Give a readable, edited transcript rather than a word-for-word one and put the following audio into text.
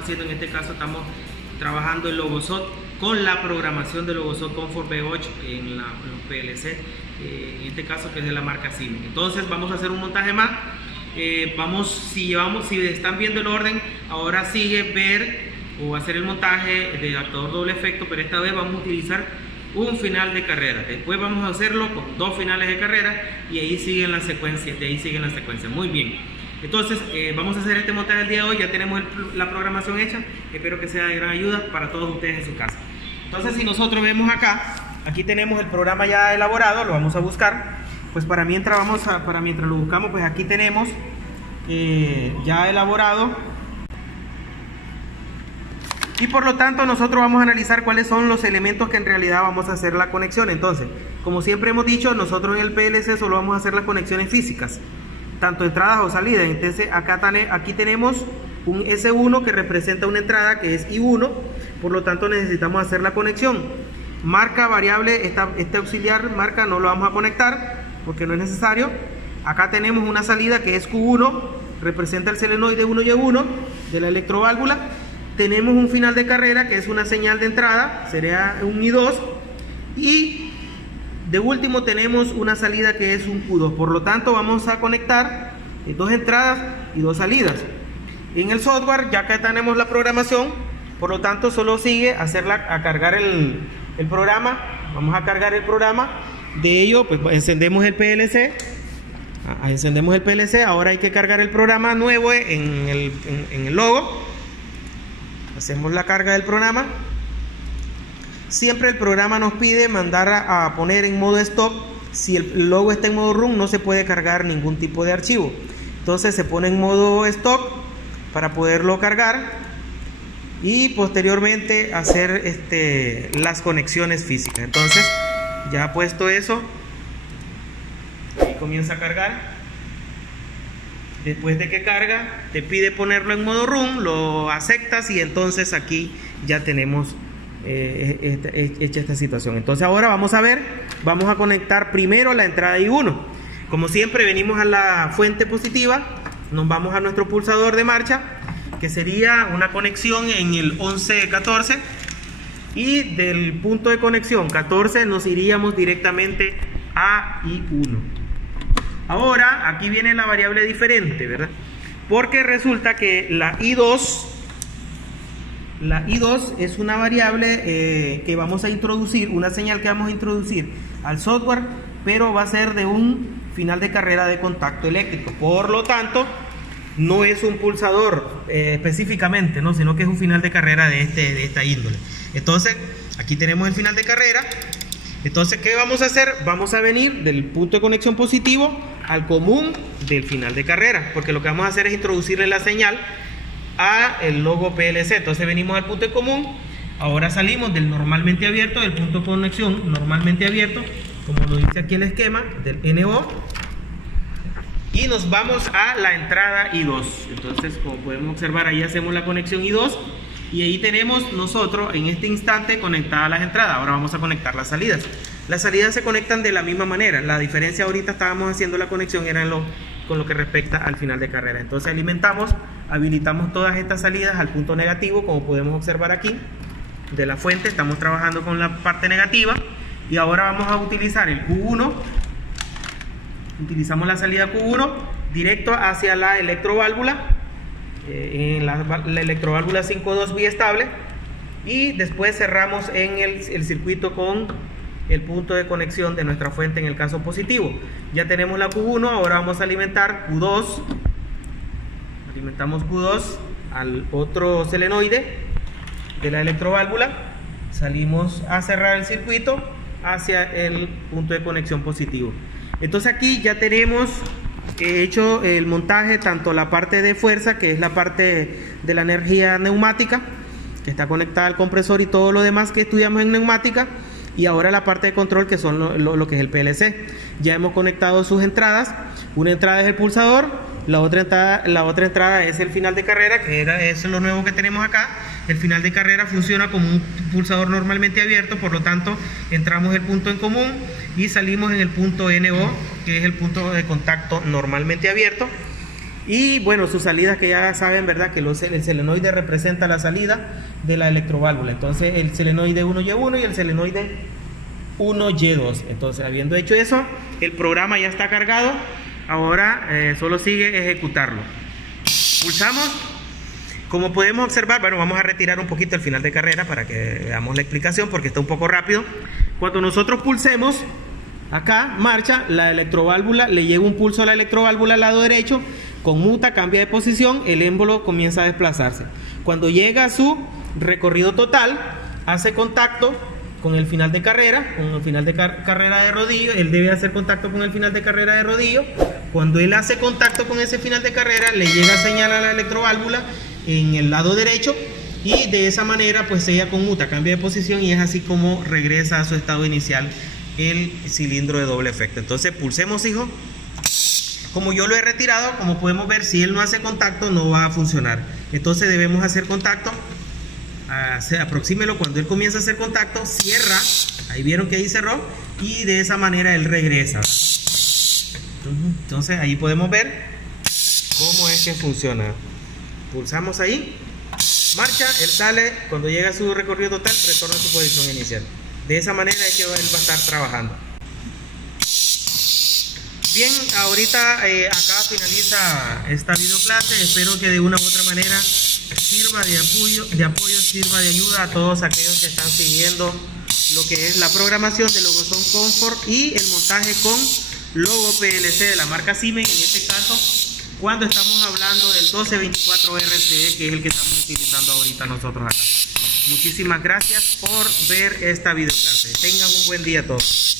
haciendo, en este caso estamos trabajando el Logosot con la programación de Logosot Comfort V8 en los PLC, en este caso que es de la marca Siemens. Entonces vamos a hacer un montaje más. Si están viendo el orden, ahora sigue ver o hacer el montaje de adaptador doble efecto, pero esta vez vamos a utilizar un final de carrera. Después vamos a hacerlo con 2 finales de carrera y ahí siguen las secuencias. Muy bien. Entonces vamos a hacer este montaje el día de hoy. Ya tenemos la programación hecha. Espero que sea de gran ayuda para todos ustedes en su casa. Entonces, si nosotros vemos acá, aquí tenemos el programa ya elaborado. Lo vamos a buscar. Pues mientras lo buscamos, pues aquí tenemos ya elaborado, y por lo tanto nosotros vamos a analizar cuáles son los elementos que en realidad vamos a hacer la conexión. Entonces, como siempre hemos dicho, nosotros en el PLC solo vamos a hacer las conexiones físicas, tanto entradas o salidas. Entonces aquí tenemos un S1 que representa una entrada que es I1, por lo tanto necesitamos hacer la conexión. Marca variable, este auxiliar marca no lo vamos a conectar porque no es necesario. Acá tenemos una salida que es Q1, representa el solenoide 1Y1 de la electroválvula. Tenemos un final de carrera que es una señal de entrada, sería un I2, y de último tenemos una salida que es un Q2. Por lo tanto vamos a conectar 2 entradas y 2 salidas. En el software ya que tenemos la programación, por lo tanto solo sigue a cargar el programa. Vamos a cargar el programa. De ello pues encendemos el PLC. Ahora hay que cargar el programa nuevo en el logo. Hacemos la carga del programa. Siempre el programa nos pide mandar a poner en modo stock. Si el logo está en modo run, no se puede cargar ningún tipo de archivo. Entonces se pone en modo stock para poderlo cargar y posteriormente hacer las conexiones físicas. Entonces, ya puesto eso, y comienza a cargar. Después de que carga, te pide ponerlo en modo run, lo aceptas y entonces aquí ya tenemos hecha esta situación. Entonces ahora vamos a conectar primero la entrada I1. Como siempre venimos a la fuente positiva, nos vamos a nuestro pulsador de marcha, que sería una conexión en el 11-14, y del punto de conexión 14 nos iríamos directamente a I1. Ahora aquí viene la variable diferente, ¿verdad? Porque resulta que la I2 es una variable que vamos a introducir, una señal que vamos a introducir al software, pero va a ser de un final de carrera de contacto eléctrico. Por lo tanto, no es un pulsador específicamente, ¿no? Sino que es un final de carrera de esta índole. Entonces, aquí tenemos el final de carrera. Entonces, ¿qué vamos a hacer? Vamos a venir del punto de conexión positivo al común del final de carrera, porque lo que vamos a hacer es introducirle la señal a el logo PLC. Entonces venimos al punto de común. Ahora salimos del normalmente abierto, del punto de conexión normalmente abierto, como lo dice aquí el esquema del NO, y nos vamos a la entrada I2. Entonces, como podemos observar, ahí hacemos la conexión I2 y ahí tenemos nosotros en este instante conectadas las entradas. Ahora vamos a conectar las salidas. Las salidas se conectan de la misma manera. La diferencia, ahorita estábamos haciendo la conexión era con lo que respecta al final de carrera. Entonces habilitamos todas estas salidas al punto negativo, como podemos observar aquí de la fuente. Estamos trabajando con la parte negativa y ahora vamos a utilizar el Q1. Utilizamos la salida Q1 directo hacia la electroválvula, en la electroválvula 5.2 biestable, y después cerramos en el circuito con el punto de conexión de nuestra fuente en el caso positivo. Ya tenemos la Q1, ahora vamos a alimentar Q2. Alimentamos Q2 al otro solenoide de la electroválvula. Salimos a cerrar el circuito hacia el punto de conexión positivo. Entonces aquí ya tenemos hecho el montaje, tanto la parte de fuerza, que es la parte de la energía neumática, que está conectada al compresor y todo lo demás que estudiamos en neumática, y ahora la parte de control, que son lo que es el PLC. Ya hemos conectado sus entradas. Una entrada es el pulsador, la otra entrada es el final de carrera, que es lo nuevo que tenemos acá. El final de carrera funciona como un pulsador normalmente abierto, por lo tanto entramos el punto en común y salimos en el punto NO, que es el punto de contacto normalmente abierto. Y bueno, sus salidas que ya saben, ¿verdad? Que el solenoide representa la salida de la electroválvula. Entonces el solenoide 1Y1 y el solenoide 1Y2. Entonces, habiendo hecho eso, el programa ya está cargado. Ahora solo sigue ejecutarlo. Pulsamos. Como podemos observar, bueno, vamos a retirar un poquito el final de carrera para que veamos la explicación porque está un poco rápido. Cuando nosotros pulsemos, acá marcha la electroválvula, le llega un pulso a la electroválvula al lado derecho, conmuta, cambia de posición, el émbolo comienza a desplazarse. Cuando llega a su recorrido total, hace contacto con el final de carrera, con el final de carrera de rodillo. Él debe hacer contacto con el final de carrera de rodillo. Cuando él hace contacto con ese final de carrera, le llega señal a la electroválvula en el lado derecho y de esa manera pues ella conmuta, cambia de posición y es así como regresa a su estado inicial el cilindro de doble efecto. Entonces pulsemos, hijo. Como yo lo he retirado, como podemos ver, si él no hace contacto no va a funcionar. Entonces debemos hacer contacto. Aproxímelo. Cuando él comienza a hacer contacto, cierra, ahí vieron que ahí cerró, y de esa manera él regresa. Entonces ahí podemos ver cómo es que funciona. Pulsamos ahí, marcha, él sale, cuando llega a su recorrido total retorna a su posición inicial. De esa manera es que él va a estar trabajando. Bien, ahorita acá finaliza esta videoclase. Espero que de una u otra manera sirva de apoyo, sirva de ayuda a todos aquellos que están siguiendo lo que es la programación de Logotone Comfort y el montaje con logo PLC de la marca Siemens, en este caso cuando estamos hablando del 1224 RCE, que es el que estamos utilizando ahorita nosotros acá. Muchísimas gracias por ver esta videoclase. Tengan un buen día todos.